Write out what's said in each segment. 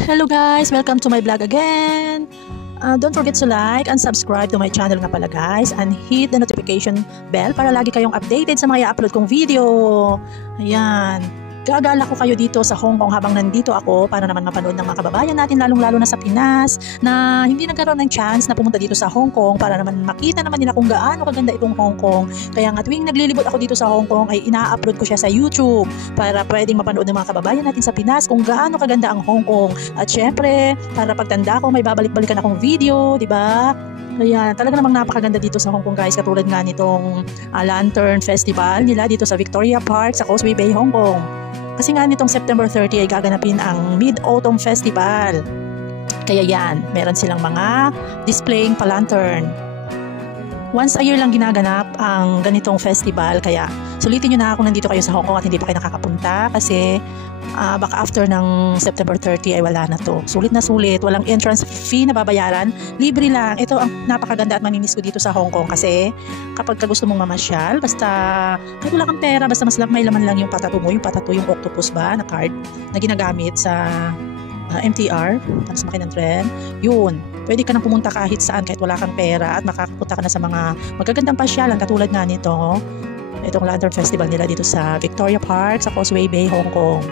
Hello guys! Welcome to my vlog again! Don't forget to like and subscribe to my channel nga pala guys, and hit the notification bell para lagi kayong updated sa mga i-upload kong video. Ayan. Gagala ko kayo dito sa Hong Kong habang nandito ako para naman mapanood ng mga kababayan natin lalong-lalo na sa Pinas na hindi nagkaroon ng chance na pumunta dito sa Hong Kong para naman makita naman nila kung gaano kaganda itong Hong Kong. Kaya nga tuwing naglilibot ako dito sa Hong Kong ay ina-upload ko siya sa YouTube para pwedeng mapanood ng mga kababayan natin sa Pinas kung gaano kaganda ang Hong Kong. At syempre, para pagtanda ko may babalik-balikan akong video, di ba? Kaya talaga namang napakaganda dito sa Hong Kong guys, katulad nga nitong Lantern Festival nila dito sa Victoria Park sa Causeway Bay, Hong Kong. Kasi nga nitong September 30 ay gaganapin ang Mid-Autumn Festival. Kaya yan, meron silang mga displaying pa-lantern. Once a year lang ginaganap ang ganitong festival, kaya sulitin nyo na kung nandito kayo sa Hong Kong at hindi pa kayo nakakapunta kasi baka after ng September 30 ay wala na to. Sulit na sulit, walang entrance fee na babayaran, libre lang. Ito ang napakaganda at mamimiss ko dito sa Hong Kong kasi kapag gusto mong mamasyal, basta kahit wala kang pera, basta mas may laman lang yung patato mo, yung patato, yung octopus ba na card na ginagamit sa MTR, para sa makinang tren, yun. Pwede ka nang pumunta kahit saan, kahit wala kang pera at makakapunta ka na sa mga magagandang pasyalan katulad nga nito, itong Lantern Festival nila dito sa Victoria Park sa Causeway Bay, Hong Kong.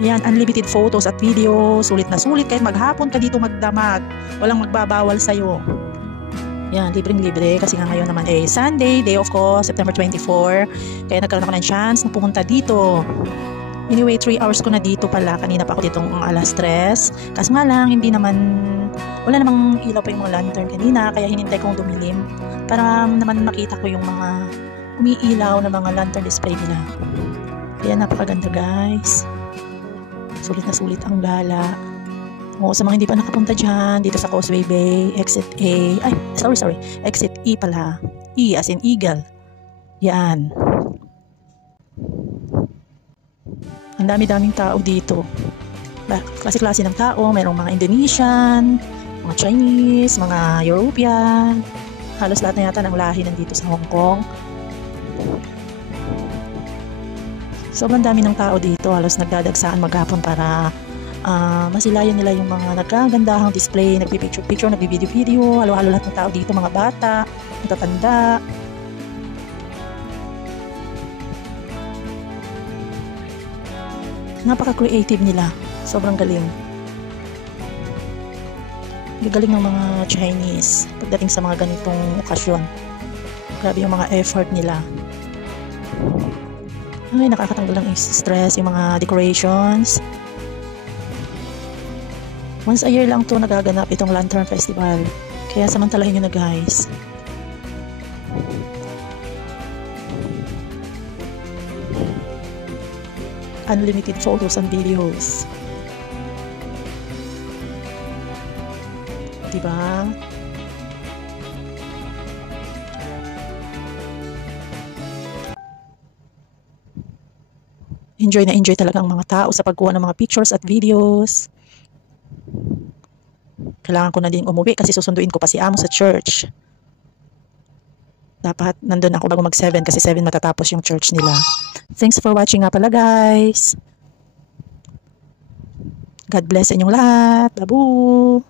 Ayan, unlimited photos at video, sulit na sulit kahit maghapon ka dito magdamag, walang magbabawal sa'yo. Yan, libreng-libre kasi nga ngayon naman ay Sunday, day of ko, September 24, kaya nagkaroon ako ng chance na pumunta dito. Anyway, 3 hours ko na dito pala. Kanina pa ako ditong alas 3. Kaso nga lang, wala namang ilaw pa yung mga lantern kanina. Kaya hinintay kong dumilim para naman makita ko yung mga umiilaw na mga lantern display nila. Kaya napakaganda guys. Sulit na sulit ang gala. O, sa mga hindi pa nakapunta dyan, dito sa Causeway Bay, Exit A. Ay, sorry. Exit E pala. E as in Eagle. Yan. Ang dami-daming tao dito. Klase-klase ng tao. Mayroong mga Indonesian, mga Chinese, mga European. Halos lahat na yata ng lahi nandito sa Hong Kong. Sobrang dami ng tao dito. Halos nagdadagsaan maghapon para masilayan nila yung mga nagkagandahang display, nagpipicture-picture, nagbivideo-video. Halo-halo lahat ng tao dito. Mga bata, matatanda. Napaka-creative nila. Sobrang galing. Galing ng mga Chinese pagdating sa mga ganitong okasyon. Grabe yung mga effort nila. Ay, nakakatanggal ng stress yung mga decorations. Once a year lang to nagaganap itong Lantern Festival. Kaya samantalahin nyo na guys. Unlimited photos and videos. Diba? Enjoy na enjoy talaga ang mga tao sa pagkuha ng mga pictures at videos. Kailangan ko na din umuwi kasi susunduin ko pa si Amo sa church. Dapat nandun ako bago mag 7 kasi 7 matatapos yung church nila. Thanks for watching nga pala guys. God bless sa inyong lahat. Babu!